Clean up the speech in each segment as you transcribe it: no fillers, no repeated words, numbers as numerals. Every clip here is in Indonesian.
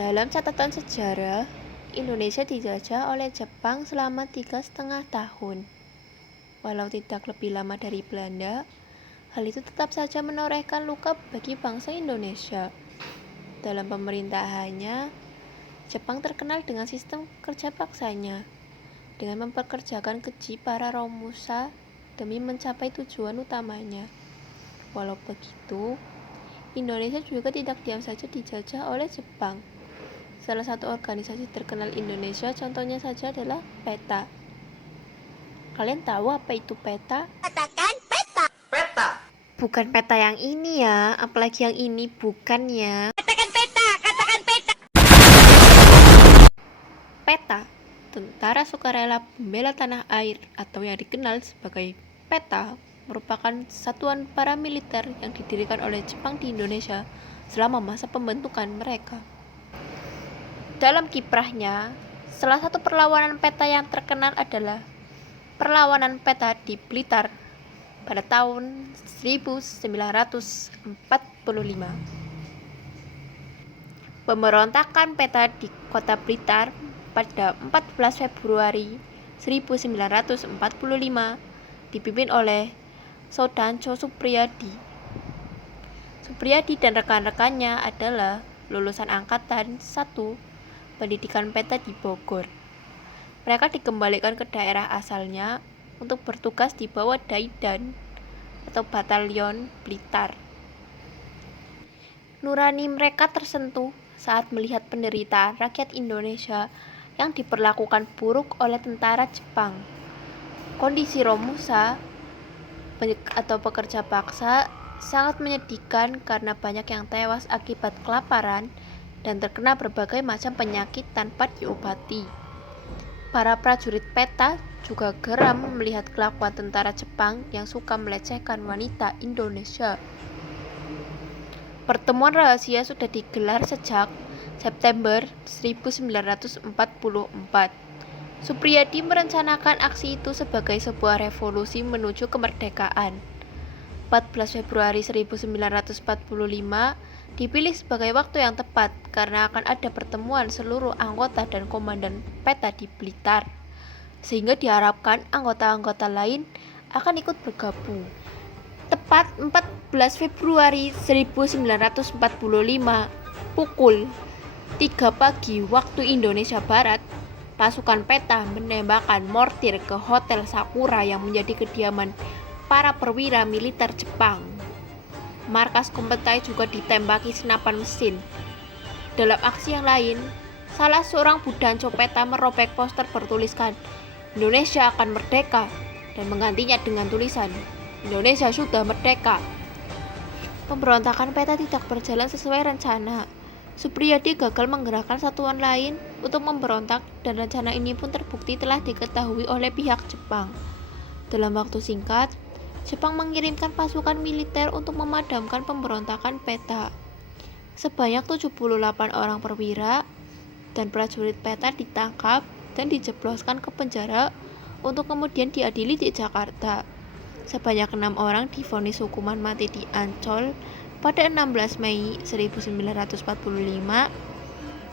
Dalam catatan sejarah, Indonesia dijajah oleh Jepang selama 3,5 tahun. Walau tidak lebih lama dari Belanda, hal itu tetap saja menorehkan luka bagi bangsa Indonesia. Dalam pemerintahannya, Jepang terkenal dengan sistem kerja paksanya, dengan mempekerjakan keji para Romusa demi mencapai tujuan utamanya. Walau begitu, Indonesia juga tidak diam saja dijajah oleh Jepang. Salah satu organisasi terkenal Indonesia contohnya saja adalah PETA. Kalian tahu apa itu PETA? Katakan peta. Peta. Bukan peta yang ini ya, apalagi yang ini bukan ya. Katakan peta. Katakan peta. PETA, Tentara Sukarela Pembela Tanah Air atau yang dikenal sebagai PETA, merupakan satuan paramiliter yang didirikan oleh Jepang di Indonesia selama masa pembentukan mereka. Dalam kiprahnya, salah satu perlawanan PETA yang terkenal adalah perlawanan PETA di Blitar pada tahun 1945. Pemberontakan PETA di kota Blitar pada 14 Februari 1945 dipimpin oleh Soudanco Suprijadi. Suprijadi dan rekan-rekannya adalah lulusan angkatan 1 pendidikan PETA di Bogor. Mereka dikembalikan ke daerah asalnya untuk bertugas di bawah Daidan atau Batalion Blitar. Nurani mereka tersentuh saat melihat penderitaan rakyat Indonesia yang diperlakukan buruk oleh tentara Jepang. Kondisi Romusa atau pekerja paksa sangat menyedihkan karena banyak yang tewas akibat kelaparan dan terkena berbagai macam penyakit tanpa diobati. Para prajurit PETA juga geram melihat kelakuan tentara Jepang yang suka melecehkan wanita Indonesia. Pertemuan rahasia sudah digelar sejak September 1944. Suprijadi merencanakan aksi itu sebagai sebuah revolusi menuju kemerdekaan. 14 Februari 1945 dipilih sebagai waktu yang tepat karena akan ada pertemuan seluruh anggota dan komandan PETA di Blitar, sehingga diharapkan anggota-anggota lain akan ikut bergabung. Tepat 14 Februari 1945 pukul 3 pagi waktu Indonesia Barat, pasukan PETA menembakkan mortir ke Hotel Sakura yang menjadi kediaman para perwira militer Jepang. Markas Kometai juga ditembaki senapan mesin. Dalam aksi yang lain, salah seorang budanco PETA merobek poster bertuliskan "Indonesia akan merdeka" dan menggantinya dengan tulisan "Indonesia sudah merdeka". Pemberontakan PETA tidak berjalan sesuai rencana. Suprijadi gagal menggerakkan satuan lain untuk memberontak dan rencana ini pun terbukti telah diketahui oleh pihak Jepang. Dalam waktu singkat, Jepang mengirimkan pasukan militer untuk memadamkan pemberontakan PETA. Sebanyak 78 orang perwira dan prajurit PETA ditangkap dan dijebloskan ke penjara untuk kemudian diadili di Jakarta. Sebanyak 6 orang divonis hukuman mati di Ancol pada 16 Mei 1945,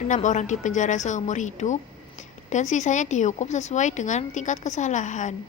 6 orang dipenjara seumur hidup, dan sisanya dihukum sesuai dengan tingkat kesalahan.